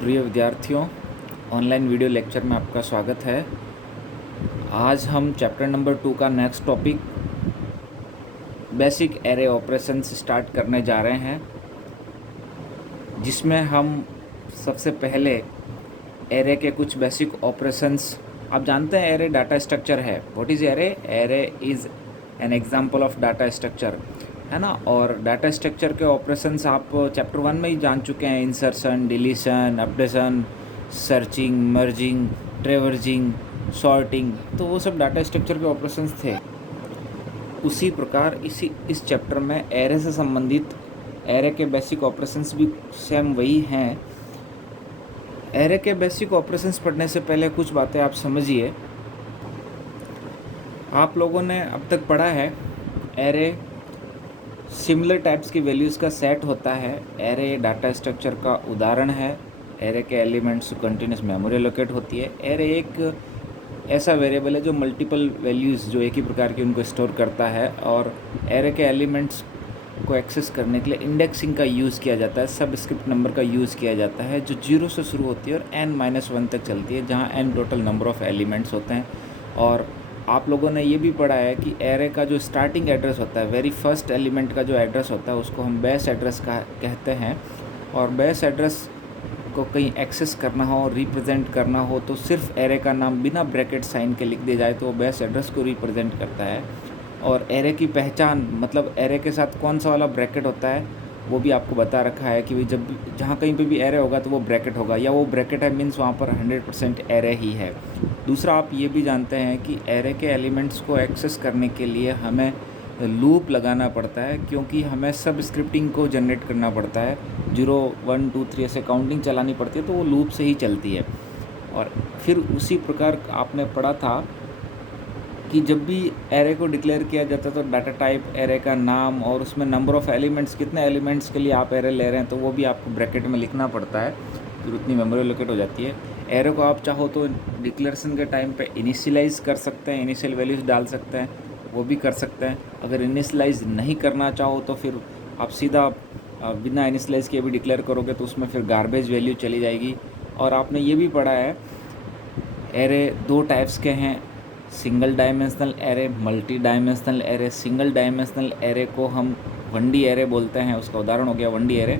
प्रिय विद्यार्थियों, online video lecture में आपका स्वागत है। आज हम चैप्टर नंबर 2 का next topic basic array operations start करने जा रहे हैं, जिसमें हम सबसे पहले एरे के कुछ बेसिक ऑपरेशंस। आप जानते हैं एरे डाटा स्ट्रक्चर है। What is array? Array is an example of data structure, है ना। और डाटा स्ट्रक्चर के ऑपरेशंस आप चैप्टर 1 में ही जान चुके हैं। Insertion, deletion, updation, searching, merging, traversing, sorting, तो वो सब डाटा स्ट्रक्चर के ऑपरेशंस थे। उसी प्रकार इस चैप्टर में एरे से संबंधित एरे के बेसिक ऑपरेशंस भी सेम वही हैं। एरे के बेसिक ऑपरेशंस पढ़ने से पहले कुछ बातें आप समझिए। आप लोगों ने अब तक पढ़ा है एरे सिमिलर टाइप्स की वैल्यूज़ का सेट होता है। एरे डाटा स्ट्रक्चर का उदाहरण है। एरे के एलिमेंट्स कंटिन्यूस मेमोरी एलोकेट होती है। एरे एक ऐसा वेरिएबल है जो मल्टीपल वैल्यूज़ जो एक ही प्रकार की उनको स्टोर करता है, और एरे के एलिमेंट्स को एक्सेस करने के लिए इंडेक्सिंग का यूज़ किया जाता है, सबस्क्रिप्ट नंबर का यूज़ किया जाता है, जो 0 से शुरू होती है और n-1 तक चलती है, जहाँ n total number of elements होते हैं। और आप लोगों ने ये भी पढ़ा है कि एरे का जो स्टार्टिंग एड्रेस होता है, वेरी फर्स्ट एलिमेंट का जो एड्रेस होता है, उसको हम बेस एड्रेस का कहते हैं। और बेस एड्रेस को कहीं एक्सेस करना हो, रिप्रेजेंट करना हो, तो सिर्फ एरे का नाम बिना ब्रैकेट साइन के लिख दिया जाए तो वो बेस एड्रेस को रिप्रेजेंट करता है। और एरे की पहचान, मतलब एरे के साथ कौन सा वाला ब्रैकेट होता है, वो भी आपको बता रखा है कि भाई जब जहाँ कहीं पे भी एरे होगा तो वो ब्रैकेट होगा, या वो ब्रैकेट है मीन्स वहाँ पर 100% एरे ही है। दूसरा, आप ये भी जानते हैं कि एरे के एलिमेंट्स को एक्सेस करने के लिए हमें लूप लगाना पड़ता है, क्योंकि हमें सब स्क्रिप्टिंग को जनरेट करना पड़ता है। 0 1 2 3 ऐसे काउंटिंग चलानी पड़ती है, तो वो लूप से ही चलती है। और फिर उसी प्रकार आपने पढ़ा था कि जब भी एरे को डिक्लेयर किया जाता है तो डाटा टाइप, एरे का नाम और उसमें नंबर ऑफ़ एलिमेंट्स, कितने एलिमेंट्स के लिए आप एरे ले रहे हैं, तो वो भी आपको ब्रैकेट में लिखना पड़ता है। फिर उतनी मेमोरी लोकेट हो जाती है। एरे को आप चाहो तो डिक्लेरेशन के टाइम पे इनिशियलाइज़ कर सकते हैं, इनिशियल वैल्यूज़ डाल सकते हैं, वो भी कर सकते हैं। अगर इनिशियलाइज़ नहीं करना चाहो तो फिर आप सीधा बिना इनिशियलाइज़ किए भी डिक्लेयर करोगे तो उसमें फिर गार्बेज वैल्यू चली जाएगी। और आपने ये भी पढ़ा है एरे 2 टाइप्स के हैं, single dimensional array, multi dimensional array. Single dimensional array को हम 1D एरे बोलते हैं, उसका उदाहरण हो गया 1D एरे,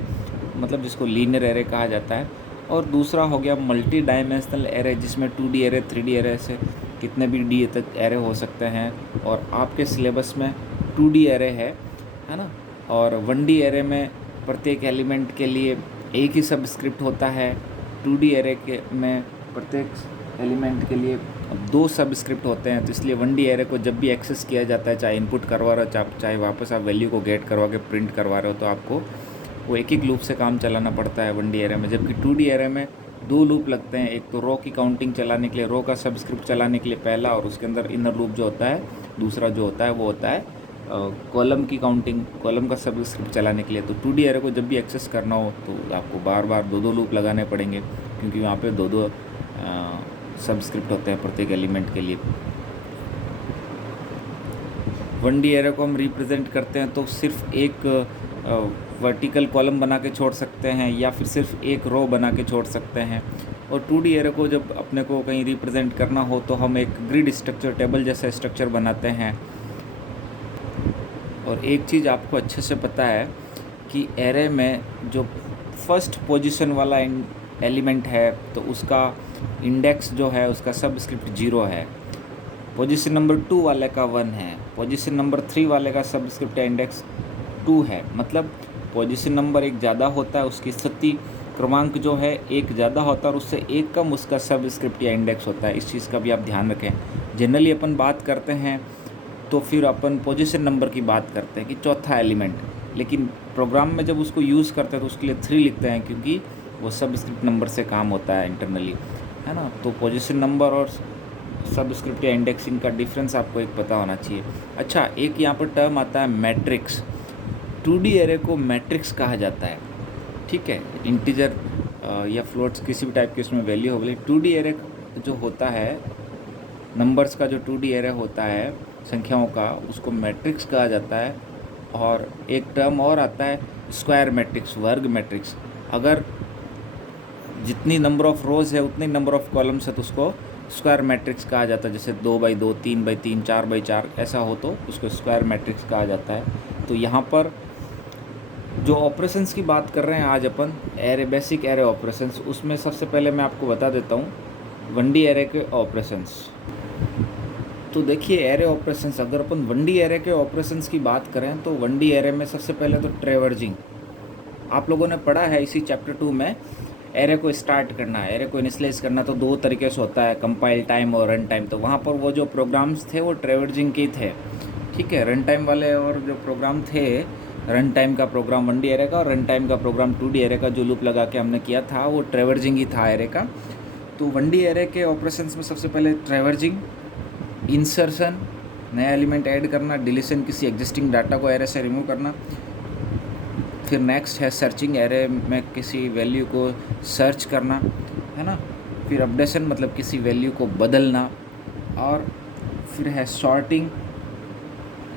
मतलब जिसको लीनियर एरे कहा जाता है। और दूसरा हो गया मल्टी डायमेंशनल एरे, जिसमें 2D एरे, 3D एरे से कितने भी डी तक एरे हो सकते हैं। और आपके सिलेबस में 2D एरे है ना। और 1D एरे में प्रत्येक एलिमेंट के लिए एक ही सबस्क्रिप्ट होता है। 2D एरे के में प्रत्येक एलिमेंट के लिए 2 सबस्क्रिप्ट होते हैं। तो इसलिए 1D एरे को जब भी एक्सेस किया जाता है, चाहे इनपुट करवा रहे हो, चाहे वापस आप वैल्यू को गेट करवा के प्रिंट करवा रहे हो, तो आपको वो एक एक लूप से काम चलाना पड़ता है 1D एरे में। जबकि 2D एरे में 2 लूप लगते हैं, एक तो रो की काउंटिंग चलाने के लिए, रो का सबस्क्रिप्ट चलाने के लिए पहला, और उसके अंदर इनर लूप जो होता है दूसरा जो होता है वो होता है कॉलम की काउंटिंग, कॉलम का सबस्क्रिप्ट चलाने के लिए। तो 2D एरे को जब भी एक्सेस करना हो तो आपको बार बार 2 लूप लगाने पड़ेंगे, क्योंकि वहाँ पे 2 सबस्क्रिप्ट होते हैं प्रत्येक एलिमेंट के लिए। 1D एरे को हम रिप्रेजेंट करते हैं तो सिर्फ एक वर्टिकल कॉलम बना के छोड़ सकते हैं, या फिर सिर्फ एक रो बना के छोड़ सकते हैं। और 2D एरे को जब अपने को कहीं रिप्रेजेंट करना हो तो हम एक ग्रिड स्ट्रक्चर, टेबल जैसा स्ट्रक्चर बनाते हैं। और एक चीज़ आपको अच्छे से पता है कि एरे में जो फर्स्ट पोजीशन वाला एलिमेंट है तो उसका इंडेक्स जो है, उसका सबस्क्रिप्ट 0 है। पोजीशन नंबर 2 वाले का 1 है। पोजीशन नंबर 3 वाले का सबस्क्रिप्ट या इंडेक्स 2 है। मतलब पोजीशन नंबर एक ज़्यादा होता है, उसकी स्थिति क्रमांक जो है एक ज़्यादा होता है, और उससे एक कम उसका सबस्क्रिप्ट या इंडेक्स होता है। इस चीज़ का भी आप ध्यान रखें। जनरली अपन बात करते हैं तो फिर अपन पोजीशन नंबर की बात करते हैं कि चौथा एलिमेंट, लेकिन प्रोग्राम में जब उसको यूज़ करते हैं तो उसके लिए 3 लिखते हैं, क्योंकि वो सबस्क्रिप्ट नंबर से काम होता है इंटरनली, है ना। तो पोजीशन नंबर और सबस्क्रिप्ट या इंडेक्सिंग का डिफरेंस आपको एक पता होना चाहिए। अच्छा, एक यहाँ पर टर्म आता है मैट्रिक्स। 2D एरे को मैट्रिक्स कहा जाता है, ठीक है। इंटीजर या फ्लोट्स किसी भी टाइप की उसमें वैल्यू हो गई। 2D एरे जो होता है, नंबर्स का जो 2D एरे होता है, संख्याओं का, उसको मैट्रिक्स कहा जाता है। और एक टर्म और आता है स्क्वायर मैट्रिक्स, वर्ग मैट्रिक्स। अगर जितनी नंबर ऑफ़ रोज़ है उतनी नंबर ऑफ़ कॉलम्स है, तो उसको स्क्वायर मैट्रिक्स कहा जाता है। जैसे 2x2, 3x3, 4x4 ऐसा हो तो उसको स्क्वायर मैट्रिक्स कहा जाता है। तो यहाँ पर जो ऑपरेशंस की बात कर रहे हैं आज अपन, एरे, बेसिक एरे ऑपरेशंस, उसमें सबसे पहले मैं आपको बता देता हूँ 1D एरे के ऑपरेशंस। तो देखिए एरे ऑपरेशंस, अगर अपन 1D एरे के ऑपरेशंस की बात करें तो 1D एरे में सबसे पहले तो ट्रैवर्जिंग, आप लोगों ने पढ़ा है इसी चैप्टर 2 में, एरे को स्टार्ट करना, एरे को इनिशियलाइज करना तो दो तरीके से होता है, कंपाइल टाइम और रन टाइम। तो वहाँ पर वो जो प्रोग्राम्स थे वो ट्रैवर्जिंग के थे, ठीक है। रन टाइम वाले और जो प्रोग्राम थे, रन टाइम का प्रोग्राम 1D एरे का और रन टाइम का प्रोग्राम 2D एरे का जो लूप लगा के हमने किया था वो ट्रैवर्जिंग ही था एरे का। तो 1D एरे के ऑपरेशंस में सबसे पहले ट्रैवर्जिंग, इंसर्शन, नया एलिमेंट ऐड करना, डिलीशन, किसी एग्जिस्टिंग डाटा को एरे से रिमूव करना। फिर नेक्स्ट है सर्चिंग, एरे में किसी वैल्यू को सर्च करना, है ना। फिर अपडेशन, मतलब किसी वैल्यू को बदलना। और फिर है सॉर्टिंग,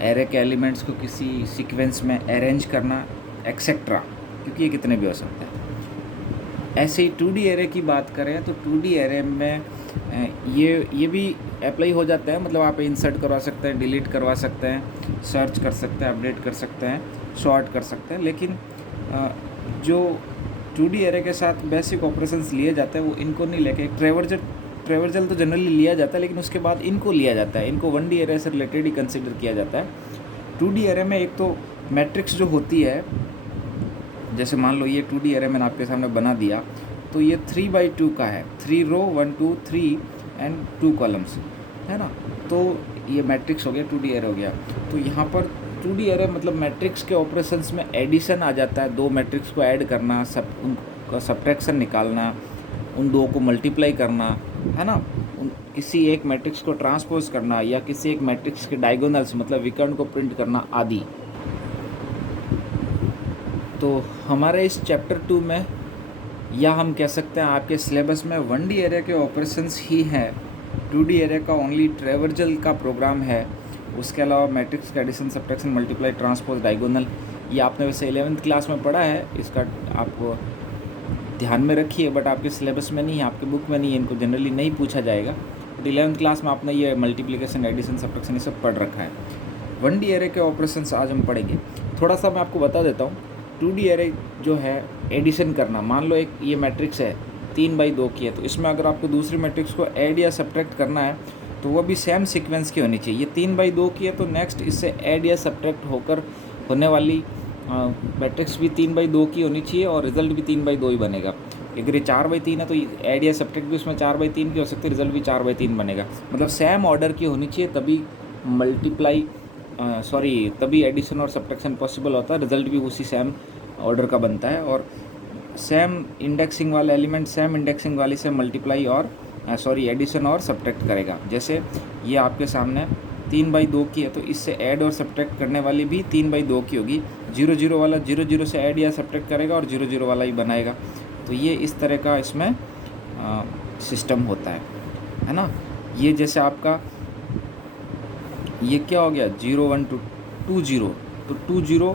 एरे के एलिमेंट्स को किसी सीक्वेंस में अरेंज करना, एक्सेट्रा, क्योंकि ये कितने भी हो सकते हैं। ऐसे ही 2D एरे की बात करें तो 2D एरे में ये भी अप्लाई हो जाता है, मतलब आप इंसर्ट करवा सकते हैं, डिलीट करवा सकते हैं, सर्च कर सकते हैं, अपडेट कर सकते हैं, सॉर्ट कर सकते हैं। लेकिन जो 2D एरे के साथ बेसिक ऑपरेशंस लिए जाते हैं वो इनको नहीं लेके, ट्रैवर्जल तो जनरली लिया जाता है, लेकिन उसके बाद इनको लिया जाता है, इनको 1D एरे से रिलेटेड ही कंसिडर किया जाता है। 2D एरे में एक तो मैट्रिक्स जो होती है, जैसे मान लो ये 2D एरे मैंने आपके सामने बना दिया, तो ये 3x2 का है, 3 रो, 1 2 3 एंड 2 कॉलम्स, है ना। तो ये मैट्रिक्स हो गया, 2D एरे हो गया। तो यहाँ पर 2D एरे मतलब मैट्रिक्स के ऑपरेशंस में एडिशन आ जाता है, दो मैट्रिक्स को ऐड करना, उनका सब्ट्रैक्शन निकालना, उन दो को मल्टीप्लाई करना, है ना, किसी एक मैट्रिक्स को ट्रांसपोज करना या किसी एक मैट्रिक्स के डायगोनल्स मतलब विकर्ण को प्रिंट करना आदि। तो हमारे इस चैप्टर 2 में, या हम कह सकते हैं आपके सिलेबस में, 1D एरे के ऑपरेशंस ही हैं, 2D एरे का ओनली ट्रैवर्जल का प्रोग्राम है। उसके अलावा मैट्रिक्स का addition, subtraction, multiply, transpose, diagonal, ये आपने वैसे 11th क्लास में पढ़ा है, इसका आपको ध्यान में रखिए, बट आपके सिलेबस में नहीं है, आपके बुक में नहीं है, इनको जनरली नहीं पूछा जाएगा। बट 11th क्लास में आपने ये मल्टीप्लिकेशन, एडिशन, सब्ट्रैक्शन ये सब पढ़ रखा है। 1D एरे के ऑपरेशंस आज हम पढ़ेंगे। थोड़ा सा मैं आपको बता देता हूँ। 2D एरे जो है एडिशन करना, मान लो एक ये मैट्रिक्स है 3x2 की है, तो इसमें अगर आपको दूसरी मैट्रिक्स को ऐड या सब्ट्रैक्ट करना है तो वो भी सेम सीक्वेंस की होनी चाहिए। ये 3x2 की है तो नेक्स्ट इससे ऐड या सब्ट्रैक्ट होकर होने वाली मैट्रिक्स भी 3x2 की होनी चाहिए और रिजल्ट भी 3x2 ही बनेगा। अगर ये 4x3 है तो ऐड या सब्ट्रैक्ट भी उसमें 4x3 की हो सकती है, रिजल्ट भी 4x3 बनेगा। मतलब सेम ऑर्डर की होनी चाहिए, तभी तभी एडिशन और सब्ट्रैक्शन पॉसिबल होता है, रिजल्ट भी उसी सेम ऑर्डर का बनता है। और सेम इंडेक्सिंग वाला एलिमेंट सेम इंडेक्सिंग वाली से मल्टीप्लाई और एडिशन और सब्ट्रैक्ट करेगा। जैसे ये आपके सामने 3x2 की है तो इससे ऐड और सब्ट्रैक्ट करने वाली भी 3x2 की होगी। 0 0 वाला 0 0 से ऐड या सब्ट्रैक्ट करेगा और 0 0 वाला ही बनाएगा। तो ये इस तरह का इसमें सिस्टम होता है ना। ये जैसे आपका ये क्या हो गया 0 1 2 0, तो 2 0,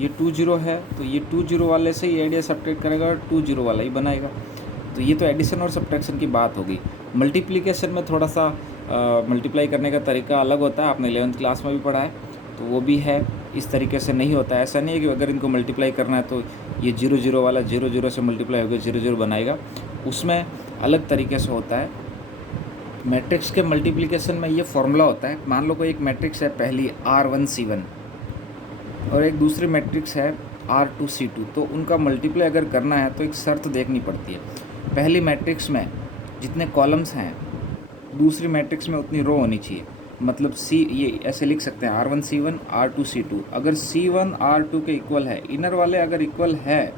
ये 2 0 है तो ये 2 0 वाले से ही ऐड या सब्ट्रैक्ट करेगा और 2 0 वाला ही बनाएगा। तो ये तो एडिशन और सब्ट्रैक्शन की बात होगी। मल्टीप्लिकेशन में थोड़ा सा मल्टीप्लाई करने का तरीका अलग होता है, आपने 11th क्लास में भी पढ़ा है, तो वो भी है, इस तरीके से नहीं होता है। ऐसा नहीं है कि अगर इनको मल्टीप्लाई करना है तो ये 0 0 वाला 0 0 से मल्टीप्लाई होकर 0 0 बनाएगा, उसमें अलग तरीके से होता है। मैट्रिक्स के मल्टीप्लिकेशन में ये फॉर्मूला होता है। मान लो कोई एक मैट्रिक्स है पहली R1C1 और एक दूसरी मैट्रिक्स है R2C2, तो उनका मल्टीप्लाई अगर करना है तो एक शर्त देखनी पड़ती है। पहली मैट्रिक्स में जितने कॉलम्स हैं दूसरी मैट्रिक्स में उतनी रो होनी चाहिए। मतलब ये ऐसे लिख सकते हैं R1C1 R2C2। अगर C1 R2 के इक्वल है, इनर वाले अगर इक्वल है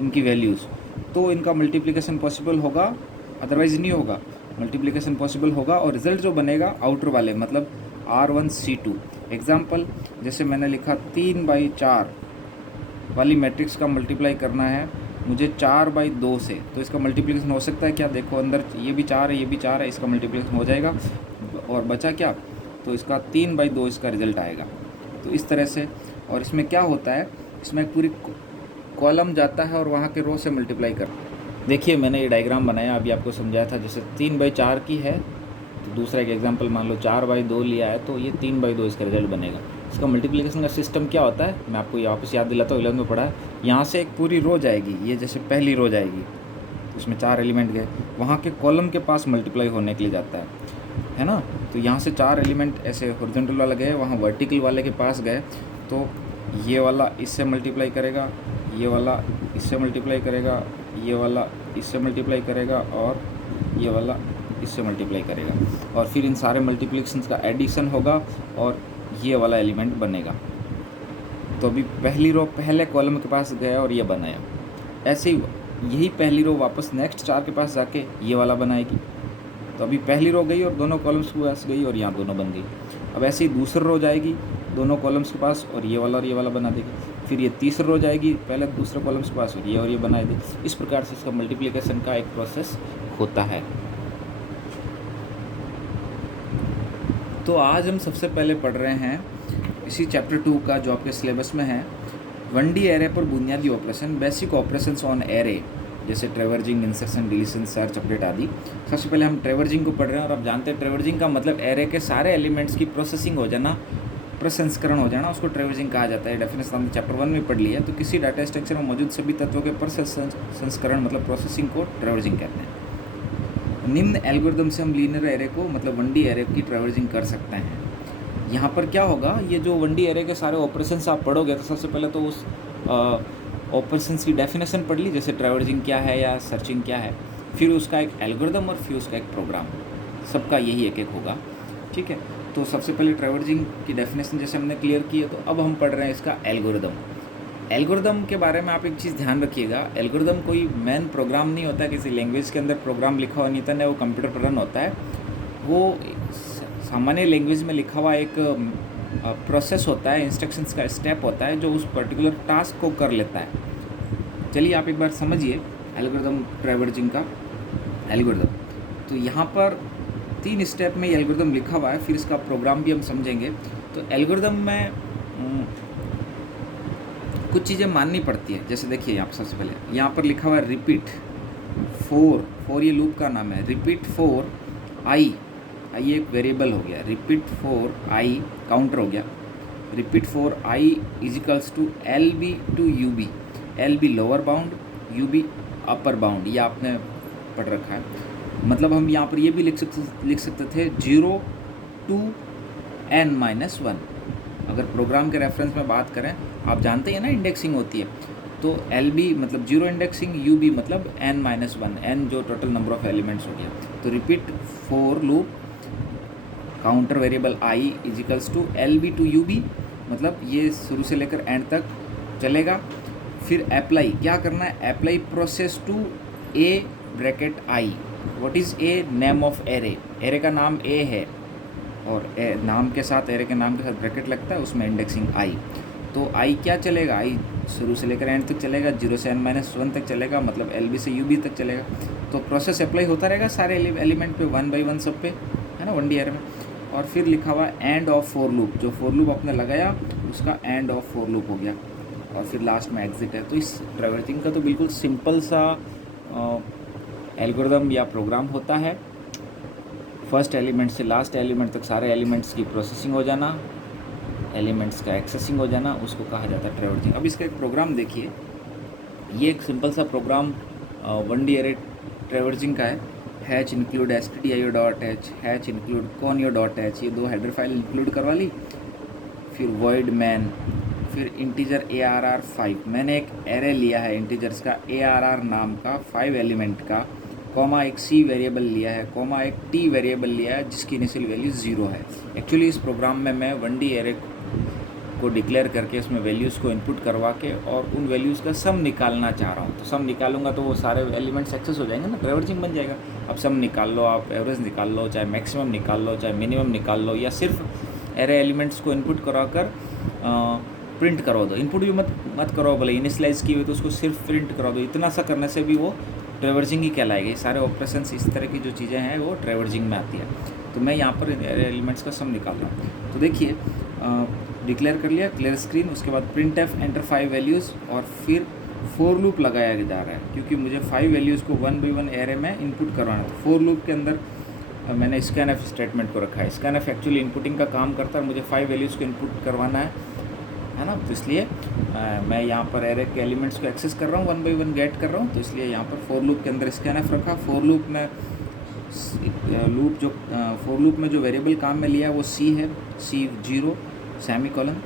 इनकी वैल्यूज़, तो इनका मल्टीप्लिकेशन पॉसिबल होगा, अदरवाइज़ नहीं होगा। मल्टीप्लिकेशन पॉसिबल होगा और रिजल्ट जो बनेगा आउटर वाले मतलब R1C2। एग्जाम्पल जैसे मैंने लिखा 3/4 वाली मैट्रिक्स का मल्टीप्लाई करना है मुझे 4/2 से, तो इसका मल्टीप्लिकेशन हो सकता है क्या, देखो अंदर ये भी 4 है ये भी 4 है, इसका मल्टीप्लिकेशन हो जाएगा और बचा क्या, तो इसका 3/2 इसका रिजल्ट आएगा। तो इस तरह से। और इसमें क्या होता है, इसमें पूरी कॉलम जाता है और वहाँ के रो से मल्टीप्लाई कर देखिए मैंने ये डायग्राम बनाया, अभी आपको समझाया था। जैसे 3/4 की है तो दूसरा एक एग्जांपल मान लो 4/2 लिया है, तो ये 3/2 इसका रिजल्ट बनेगा। इसका मल्टीप्लिकेशन का सिस्टम क्या होता है, मैं आपको ये वापस याद दिलाता हूँ, 11th में पढ़ा है। यहाँ से एक पूरी रो जाएगी, ये जैसे पहली रो जाएगी, उसमें 4 एलिमेंट गए, वहाँ के कॉलम के पास मल्टीप्लाई होने के लिए जाता है ना। तो यहाँ से 4 एलिमेंट ऐसे हॉरिजॉन्टल वाला गए, वहाँ वर्टिकल वाले के पास गए, तो ये वाला इससे मल्टीप्लाई करेगा, ये वाला इससे मल्टीप्लाई करेगा, ये वाला इससे मल्टीप्लाई करेगा, और ये वाला इससे मल्टीप्लाई करेगा, और फिर इन सारे मल्टीप्लिकेशंस का एडिशन होगा और ये वाला एलिमेंट बनेगा। तो अभी पहली रो पहले कॉलम के पास गया और ये बनाया। ऐसे ही यही पहली रो वापस नेक्स्ट 4 के पास जाके ये वाला बनाएगी। तो अभी पहली रो गई और दोनों कॉलम्स के पास गई और यहाँ दोनों बन गई। अब ऐसे ही दूसरी रो जाएगी दोनों कॉलम्स के पास और ये वाला बना देगी। फिर ये तीसरी रो जाएगी पहले दूसरे कॉलम्स के पास और ये बना देगी। इस प्रकार से इसका मल्टीप्लिकेशन का एक प्रोसेस होता है। तो आज हम सबसे पहले पढ़ रहे हैं इसी चैप्टर 2 का जो आपके सिलेबस में है, 1D एरे पर बुनियादी operation, basic operations on array, जैसे ट्रेवर्जिंग, इंसर्शन, डिलीशन, सर्च, अपडेट आदि। सबसे पहले हम ट्रेवर्जिंग को पढ़ रहे हैं और आप जानते हैं ट्रेवर्जिंग का मतलब एरे के सारे एलिमेंट्स की प्रोसेसिंग हो जाना, प्रसंस्करण हो जाना, उसको ट्रेवर्जिंग कहा जाता है। डेफिनेशन हमने चैप्टर 1 में पढ़ लिया। तो किसी डाटा स्ट्रक्चर में मौजूद सभी तत्वों के प्रसंस्करण मतलब प्रोसेसिंग को ट्रेवर्जिंग कहते हैं। निम्न एल्गोरिदम से हम लीनियर एरे को मतलब 1D एरे की ट्रेवर्जिंग कर सकते हैं। यहाँ पर क्या होगा, ये जो 1D एरे के सारे ऑपरेशंस आप पढ़ोगे तो सबसे पहले तो उस ऑपरेशंस की डेफिनेशन पढ़ ली, जैसे ट्रेवर्जिंग क्या है या सर्चिंग क्या है, फिर उसका एक एल्गोरिदम और फिर उसका एक प्रोग्राम, सबका यही एक एक होगा। ठीक है, तो सबसे पहले ट्रेवर्जिंग की डेफिनेशन जैसे हमने क्लियर की है, तो अब हम पढ़ रहे हैं इसका एल्गोरिदम। एल्गोरिदम के बारे में आप एक चीज़ ध्यान रखिएगा, एल्गोरिदम कोई मेन प्रोग्राम नहीं होता, किसी लैंग्वेज के अंदर प्रोग्राम लिखा हुआ नहीं था, वो कंप्यूटर पर रन होता है। वो सामान्य लैंग्वेज में लिखा हुआ एक प्रोसेस होता है, इंस्ट्रक्शंस का स्टेप होता है जो उस पर्टिकुलर टास्क को कर लेता है। चलिए आप एक बार समझिए एल्गोरिदम, ट्रेवर्जिंग का एल्गोरिदम। तो यहाँ पर 3 स्टेप में एल्गोरिदम लिखा हुआ है, फिर इसका प्रोग्राम भी हम समझेंगे। तो एल्गोरिदम में कुछ चीज़ें माननी पड़ती है। जैसे देखिए यहाँ पर सबसे पहले यहाँ पर लिखा हुआ है रिपीट 4 ये लूप का नाम है। रिपीट 4 आई एक वेरिएबल हो गया, रिपीट 4 आई काउंटर हो गया। Repeat 4 I equals to LB to UB, LB lower bound, UB upper bound, ये आपने पढ़ रखा है। मतलब हम यहाँ पर ये भी लिख सकते थे 0 to n-1। अगर प्रोग्राम के रेफरेंस में बात करें, आप जानते हैं ना इंडेक्सिंग होती है, तो LB मतलब 0 इंडेक्सिंग, UB मतलब n-1, n जो टोटल नंबर ऑफ एलिमेंट्स हो गया। तो repeat 4 loop counter variable i equals to LB to UB, मतलब ये शुरू से लेकर एंड तक चलेगा। फिर अप्लाई क्या करना है, apply process to A bracket I। What is A? Name of array, array का नाम A है और नाम के साथ, एरे के नाम के साथ ब्रैकेट लगता है, उसमें इंडेक्सिंग I। तो I क्या चलेगा, I शुरू से लेकर एंड तक चलेगा, 0 से n-1 तक चलेगा, मतलब LB से UB तक चलेगा। तो प्रोसेस अप्लाई होता रहेगा सारे एलिमेंट पे 1 by 1 सब पे, है ना, 1D एरे में। और फिर लिखा हुआ एंड ऑफ 4 लूप, जो 4 लूप आपने लगाया उसका एंड ऑफ 4 लूप हो गया, और फिर लास्ट में एग्जिट है। तो इस ट्रेवर्जिंग का तो बिल्कुल सिंपल सा एल्गोरिदम या प्रोग्राम होता है। फर्स्ट एलिमेंट से लास्ट एलिमेंट तक सारे एलिमेंट्स की प्रोसेसिंग हो जाना, एलिमेंट्स का एक्सेसिंग हो जाना, उसको कहा जाता है ट्रेवर्जिंग। अब इसका एक प्रोग्राम देखिए, ये एक सिंपल सा प्रोग्राम 1D एरे ट्रेवर्जिंग का है। Hatch include stdio.h, hatch include conio.h, ये 2 हेडर फाइल इंक्लूड करवा ली। फिर void main, फिर इंटीजर ARR 5, मैंने एक एरे लिया है इंटीजर्स का ARR नाम का 5 एलिमेंट का, कॉमा एक C वेरिएबल लिया है, कॉमा एक T वेरिएबल लिया है जिसकी इनिशियल वैल्यू 0 है। एक्चुअली इस प्रोग्राम में मैं 1D एरे को डिक्लेयर करके उसमें वैल्यूज़ को इनपुट करवा के और उन वैल्यूज़ का सम निकालना चाह रहा हूँ। तो सम निकालूंगा तो वो सारे एलिमेंट्स एक्सेस हो जाएंगे ना, ट्रेवर्जिंग बन जाएगा। अब सम निकाल लो, आप एवरेज निकाल लो, चाहे मैक्सिमम निकाल लो, चाहे मिनिमम निकाल लो, या सिर्फ एरे एलिमेंट्स को इनपुट करा कर प्रिंट करो दो। इनपुट भी मत करो, भले इनिशलाइज़ की हुई तो उसको सिर्फ प्रिंट करा दो। इतना सा करने से भी वो ट्रेवर्जिंग ही कहलाएगी। सारे ऑपरेशंस, इस तरह की जो चीज़ें हैं वो ट्रेवर्जिंग में आती है। तो मैं यहाँ पर एरे एलिमेंट्स का सम निकाल रहा हूँ। तो देखिए डिक्लेयर कर लिया, क्लियर स्क्रीन, उसके बाद प्रिंट एफ एंटर 5 वैल्यूज़, और फिर फोर लूप लगाया जा रहा है, क्योंकि मुझे 5 वैल्यूज़ को 1 बाई 1 एरे में इनपुट करवाना है। फोर लूप के अंदर मैंने स्कैनएफ स्टेटमेंट को रखा है। स्कैनएफ एक्चुअली इनपुटिंग का काम करता है, मुझे 5 वैल्यूज़ को इनपुट करवाना है ना। तो इसलिए मैं यहाँ पर एरे के एलिमेंट्स को एक्सेस कर रहा हूँ, 1 बाई 1 गेट कर रहा हूँ। तो इसलिए यहाँ पर फोर लूप के अंदर स्कैनएफ रखा। फोर लूप में फोर लूप में जो वेरिएबल काम में लिया वो सी है, सी 0 सेमीकोलन,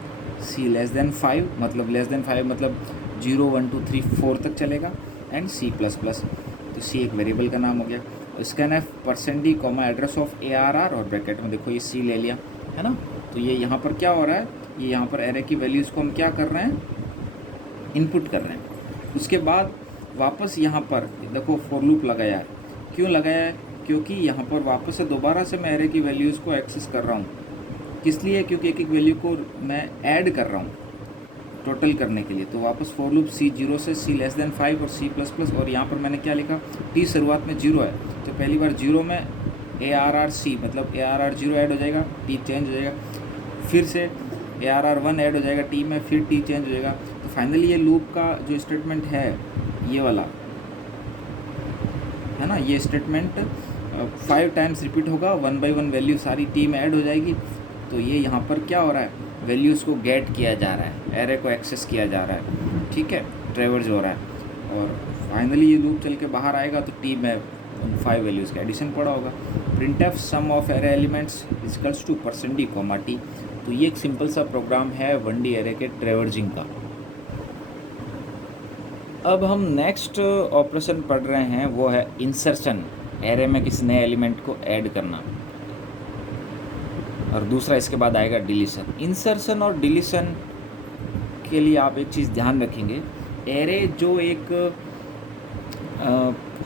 सी लेस देन 5 मतलब लेस देन 5 मतलब 0 1 2 3 4 तक चलेगा, एंड सी प्लस प्लस। तो सी एक वेरिएबल का नाम हो गया। Scanf %d comma address of ARR और ब्रैकेट में देखो ये सी ले लिया है ना। तो ये यहाँ पर क्या हो रहा है, ये यहाँ पर एरे की वैल्यूज़ को हम क्या कर रहे हैं, इनपुट कर रहे हैं। उसके बाद वापस यहाँ पर देखो फोर लूप लगाया है। क्यों लगाया है, क्योंकि यहाँ पर वापस से दोबारा से मैं एरे की वैल्यूज़ को एक्सेस कर रहा हूँ। किस लिए, क्योंकि एक एक वैल्यू को मैं ऐड कर रहा हूँ टोटल करने के लिए। तो वापस फोर लूप सी 0 से सी लेस देन 5 और सी प्लस प्लस, और यहाँ पर मैंने क्या लिखा, टी शुरुआत में 0 है तो पहली बार 0 में ARR C मतलब ARR 0 ऐड हो जाएगा, टी चेंज हो जाएगा, फिर से ARR 1 ऐड हो जाएगा टी में, फिर टी चेंज हो जाएगा। तो फाइनली ये लूप का जो स्टेटमेंट है ये वाला है ना, ये स्टेटमेंट 5 टाइम्स रिपीट होगा, 1 बाई 1 वैल्यू सारी टी में ऐड हो जाएगी। तो ये यहाँ पर क्या हो रहा है, वैल्यूज़ को गेट किया जा रहा है, एरे को एक्सेस किया जा रहा है, ठीक है, ट्रेवर्स हो रहा है। और फाइनली ये लूप चल के बाहर आएगा तो टी में उन 5 वैल्यूज़ का एडिशन पड़ा होगा। Printf sum of array elements equals to %d comma T. तो ये एक सिंपल सा प्रोग्राम है 1D एरे के ट्रेवर्जिंग का। अब हम नेक्स्ट ऑपरेशन पढ़ रहे हैं, वो है इंसर्शन, एरे में किसी नए एलिमेंट को ऐड करना, और दूसरा इसके बाद आएगा डिलीशन। इंसर्शन और डिलीशन के लिए आप एक चीज़ ध्यान रखेंगे, एरे जो एक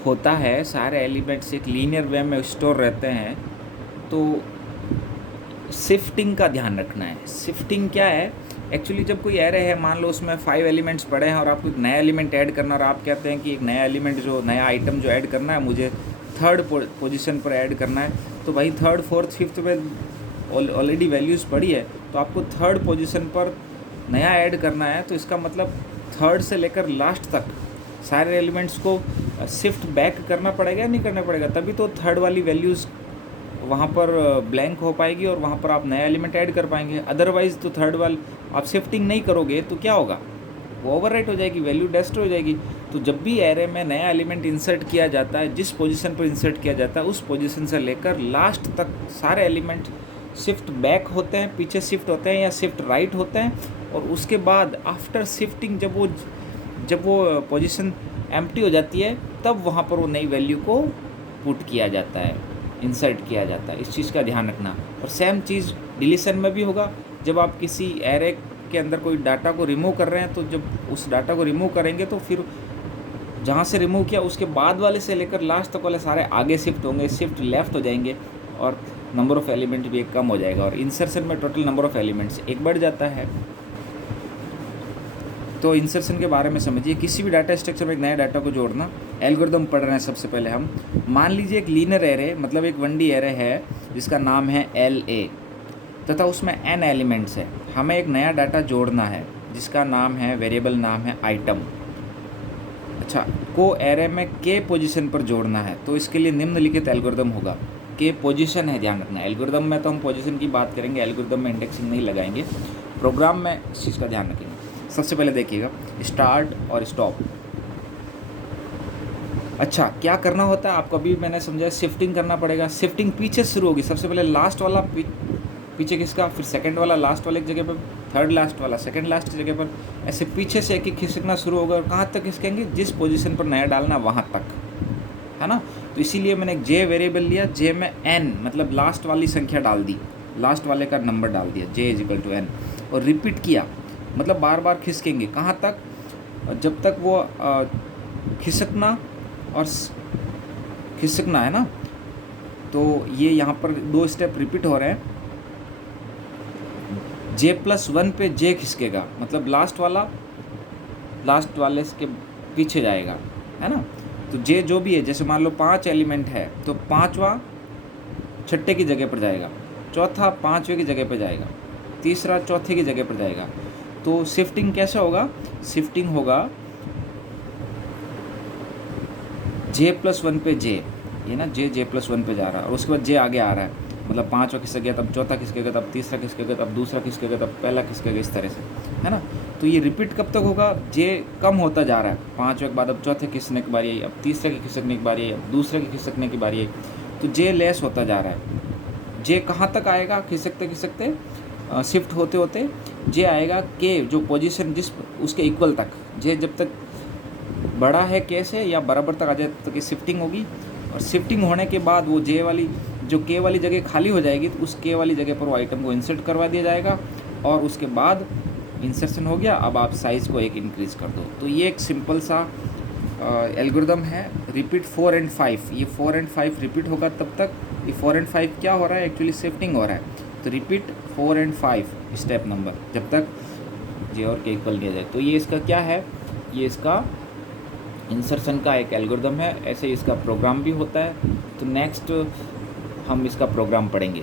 होता है, सारे एलिमेंट्स एक लीनियर वे में स्टोर रहते हैं, तो शिफ्टिंग का ध्यान रखना है। शिफ्टिंग क्या है, एक्चुअली जब कोई एरे है, मान लो उसमें 5 एलिमेंट्स पड़े हैं और आपको एक नया एलिमेंट ऐड करना, और आप कहते हैं कि एक नया एलिमेंट जो नया आइटम जो ऐड करना है मुझे 3rd पोजीशन पर ऐड करना है, तो भाई 3rd 4th 5th में ऑलरेडी वैल्यूज़ पड़ी है, तो आपको 3rd पोजीशन पर नया ऐड करना है। तो इसका मतलब 3rd से लेकर लास्ट तक सारे एलिमेंट्स को शिफ्ट बैक करना पड़ेगा या नहीं करना पड़ेगा, तभी तो 3rd वाली वैल्यूज़ वहाँ पर ब्लैंक हो पाएगी और वहाँ पर आप नया एलिमेंट ऐड कर पाएंगे। अदरवाइज़ तो 3rd वाली आप शिफ्टिंग नहीं करोगे तो क्या होगा, वो ओवरराइट हो जाएगी, वैल्यू डेस्ट्रॉय हो जाएगी। तो जब भी एरे में नया एलिमेंट इंसर्ट किया जाता है, जिस पोजीशन पर इंसर्ट किया जाता है उस पोजीशन से लेकर लास्ट तक सारे एलिमेंट शिफ्ट बैक होते हैं, पीछे शिफ्ट होते हैं या शिफ्ट राइट होते हैं, और उसके बाद आफ्टर शिफ्टिंग जब वो पोजीशन एम्प्टी हो जाती है तब वहाँ पर वो नई वैल्यू को पुट किया जाता है, इंसर्ट किया जाता है। इस चीज़ का ध्यान रखना। और सेम चीज़ डिलीशन में भी होगा। जब आप किसी एरे के अंदर कोई डाटा को रिमूव कर रहे हैं, तो जब उस डाटा को रिमूव करेंगे तो फिर जहाँ से रिमूव किया उसके बाद वाले से लेकर लास्ट तक वाले सारे आगे शिफ्ट होंगे, शिफ्ट लेफ्ट हो जाएंगे, और नंबर ऑफ़ एलिमेंट भी एक कम हो जाएगा। और इंसर्शन में टोटल नंबर ऑफ़ एलिमेंट्स एक बढ़ जाता है। तो इंसर्शन के बारे में समझिए, किसी भी डाटा स्ट्रक्चर में एक नया डाटा को जोड़ना। एल्गोरिदम पढ़ रहे हैं सबसे पहले हम। मान लीजिए एक लीनियर एरे मतलब एक 1D एरे है जिसका नाम है LA तथा उसमें n एलिमेंट्स है। हमें एक नया डाटा जोड़ना है जिसका नाम है, वेरिएबल नाम है आइटम। अच्छा, को एरे में K पोजीशन पर जोड़ना है, तो इसके लिए निम्नलिखित एल्गोरिदम होगा। K पोजीशन है, ध्यान रखना। एल्गोरिदम में तो हम पोजीशन की बात करेंगे, एल्गोरिदम में इंडेक्सिंग नहीं लगाएंगे। प्रोग्राम में इस चीज़ का ध्यान रखेंगे। सबसे पहले देखिएगा स्टार्ट और स्टॉप। अच्छा, क्या करना होता है आपको, अभी मैंने समझाया शिफ्टिंग करना पड़ेगा। शिफ्टिंग पीछे शुरू होगी, सबसे पहले लास्ट वाला पीछे किसका, फिर सेकंड वाला लास्ट वाले एक जगह पर, थर्ड लास्ट वाला सेकंड लास्ट की जगह पर, ऐसे पीछे से एक एक खिसकना शुरू होगा। और कहाँ तक खिसकेंगे, जिस पोजीशन पर नया डालना वहाँ तक, है ना। तो इसीलिए मैंने एक J वेरिएबल लिया, J में N मतलब लास्ट वाली संख्या डाल दी, लास्ट वाले का नंबर डाल दिया, J = N, और रिपीट किया, मतलब बार बार खिसकेंगे। कहाँ तक, जब तक वो खिसकना और खिसकना है ना। तो ये यहाँ पर 2 स्टेप रिपीट हो रहे हैं। J+1 पे J खिसकेगा, मतलब लास्ट वाले के पीछे जाएगा, है ना। तो J जो भी है, जैसे मान लो 5 एलिमेंट है तो 5वां छठे की जगह पर जाएगा, चौथा 5वें की जगह पर जाएगा, तीसरा चौथे की जगह पर जाएगा। तो शिफ्टिंग कैसे होगा, शिफ्टिंग होगा J+1 पे J, ये ना J+1 पे जा रहा है और उसके बाद J आगे आ रहा है, मतलब पाँचवा खिसक गया, तब चौथा खिसक गया, तब तीसरा खिसक गया, तब दूसरा खिसक गया, तब पहला खिसक गया, इस तरह से, है ना। तो ये रिपीट कब तक होगा, J कम होता जा रहा है, पाँचवे के बाद अब चौथे खिसकने की बारी आई, अब तीसरे की खिसकने की बारी आई, अब दूसरे की खिसकने की बारी आई, तो J लेस होता जा रहा है। J कहाँ तक आएगा खिसकते खिसकते, शिफ्ट होते होते J आएगा K, जो पोजीशन जिस उसके इक्वल तक, J जब तक बड़ा है K से या बराबर तक आ जाए तो की शिफ्टिंग होगी, और शिफ्टिंग होने के बाद वो J वाली जो K वाली जगह खाली हो जाएगी, तो उस K वाली जगह पर वो आइटम को इंसर्ट करवा दिया जाएगा, और उसके बाद इंसर्शन हो गया, अब आप साइज़ को एक इंक्रीज़ कर दो। तो ये एक सिंपल सा एल्गोरिदम है, रिपीट 4 एंड 5, ये 4 एंड 5 रिपीट होगा तब तक, ये 4 एंड 5 क्या हो रहा है, एक्चुअली शिफ्टिंग हो रहा है। तो रिपीट 4 एंड 5 स्टेप नंबर, जब तक J और K इक्वल नहीं आ जाए। तो ये इसका क्या है, ये इसका इंसर्शन का एक एल्गोरिदम है, ऐसे ही इसका प्रोग्राम भी होता है। तो नेक्स्ट हम इसका प्रोग्राम पढ़ेंगे।